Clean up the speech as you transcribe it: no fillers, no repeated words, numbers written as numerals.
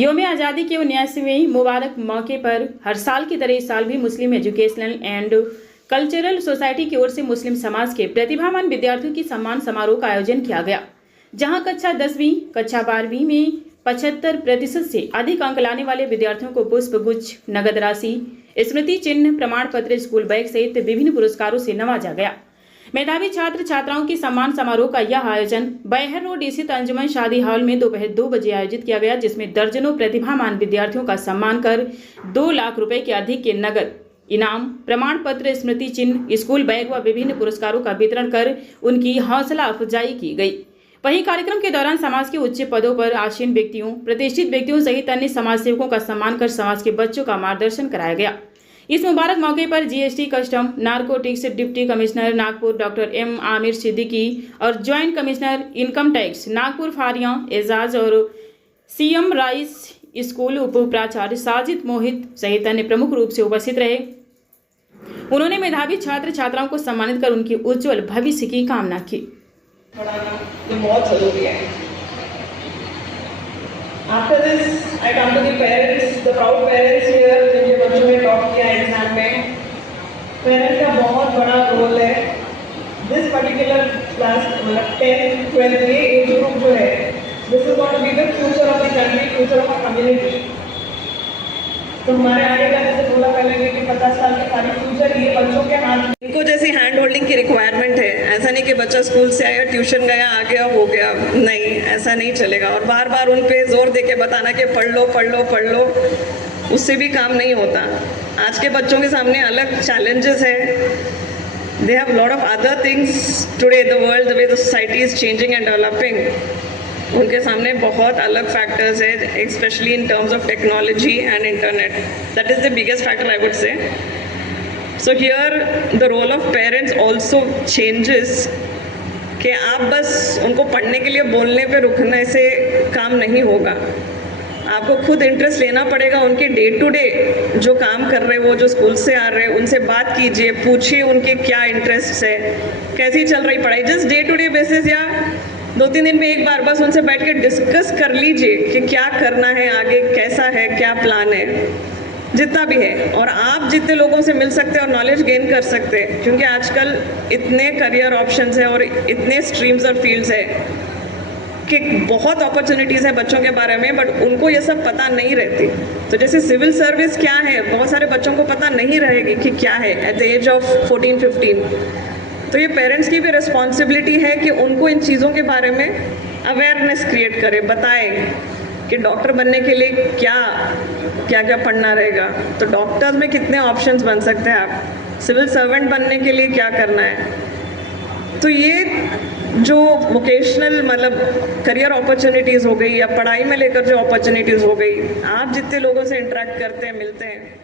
योम आज़ादी के 79वें मुबारक मौके पर हर साल की तरह इस साल भी Muslim educational and cultural society की ओर से मुस्लिम समाज के प्रतिभावान विद्यार्थियों की सम्मान समारोह का आयोजन किया गया, जहां कक्षा 10वीं कक्षा 12वीं में 75% से अधिक अंक लाने वाले विद्यार्थियों को पुष्प गुच्छ, नगद राशि, स्मृति चिन्ह, प्रमाण पत्र, स्कूल बैग सहित विभिन्न पुरस्कारों से नवाजा गया। मेधावी छात्र छात्राओं की सम्मान समारोह का यह आयोजन बैहर रोड स्थित अंजुमन शादी हॉल में दोपहर 2 बजे आयोजित किया गया, जिसमें दर्जनों प्रतिभावान विद्यार्थियों का सम्मान कर 2 लाख रुपए के अधिक के नगद इनाम, प्रमाण पत्र, स्मृति चिन्ह, स्कूल बैग व विभिन्न पुरस्कारों का वितरण कर उनकी हौसला अफजाई की गई। वहीं कार्यक्रम के दौरान समाज के उच्च पदों पर आसीन व्यक्तियों, प्रतिष्ठित व्यक्तियों सहित अन्य समाज सेवकों का सम्मान कर समाज के बच्चों का मार्गदर्शन कराया गया। इस मुबारक मौके पर GST, custom, narcotics deputy commissioner Nagpur doctor M Aamir Siddiqui और joint commissioner income tax Nagpur Faria Ejaz और सीएम राइस स्कूल उप प्राचार्य साजिद मोहित सहित अन्य प्रमुख रूप से उपस्थित रहे। उन्होंने मेधावी छात्र छात्राओं को सम्मानित कर उनके उज्जवल भविष्य की कामना की। बहुत जरूरी है। After this, I come to the parents, the proud parents here, जिनके बच्चों ने टॉप किया एग्जाम में। पेरेंट्स का बहुत बड़ा रोल है। This particular class, मतलब 10th, 12th ये एज ग्रुप जो है, this is going to be the future of the country, future of our community. तो हमारे आगे का जैसे बोला पहले कि 50 साल के सारे फ्यूचर ये बच्चों के हाथ में। इनको जैसी हैंड होल्डिंग की रिक्वायरमेंट है, ऐसा नहीं कि बच्चा स्कूल से आया, ट्यूशन गया, आ गया, हो गया, नहीं, ऐसा नहीं चलेगा। और बार बार उन पे जोर देके बताना कि पढ़ लो पढ़ लो पढ़ लो, उससे भी काम नहीं होता। आज के बच्चों के सामने अलग चैलेंजेस है। They have lot of other things today, the world, the way the society is changing and developing, उनके सामने बहुत अलग फैक्टर्स है, specially in terms of technology and internet. That is the biggest factor I would say. So here the role of parents also changes कि आप बस उनको पढ़ने के लिए बोलने पे रुकने से काम नहीं होगा। आपको खुद इंटरेस्ट लेना पड़ेगा। उनके डे टू डे जो काम कर रहे हैं, वो जो स्कूल से आ रहे हैं, उनसे बात कीजिए, पूछिए उनके क्या इंटरेस्ट है, कैसी चल रही पढ़ाई, just day to day basis या 2-3 दिन में एक बार बस उनसे बैठ के डिस्कस कर लीजिए कि क्या करना है आगे, कैसा है, क्या प्लान है, जितना भी है। और आप जितने लोगों से मिल सकते हैं और नॉलेज गेन कर सकते हैं, क्योंकि आजकल इतने करियर ऑप्शंस हैं और इतने स्ट्रीम्स और फील्ड्स है कि बहुत अपॉर्चुनिटीज़ है बच्चों के बारे में, बट उनको ये सब पता नहीं रहती। तो जैसे सिविल सर्विस क्या है, बहुत सारे बच्चों को पता नहीं रहेगी कि क्या है एट द एज ऑफ 14-15। तो ये पेरेंट्स की भी रिस्पॉन्सिबिलिटी है कि उनको इन चीज़ों के बारे में अवेयरनेस क्रिएट करें, बताएं कि डॉक्टर बनने के लिए क्या क्या पढ़ना रहेगा, तो डॉक्टर्स में कितने ऑप्शंस बन सकते हैं, आप सिविल सर्वेंट बनने के लिए क्या करना है। तो ये जो वोकेशनल मतलब करियर अपॉर्चुनिटीज़ हो गई या पढ़ाई में लेकर जो अपॉर्चुनिटीज़ हो गई, आप जितने लोगों से इंटरेक्ट करते हैं, मिलते हैं,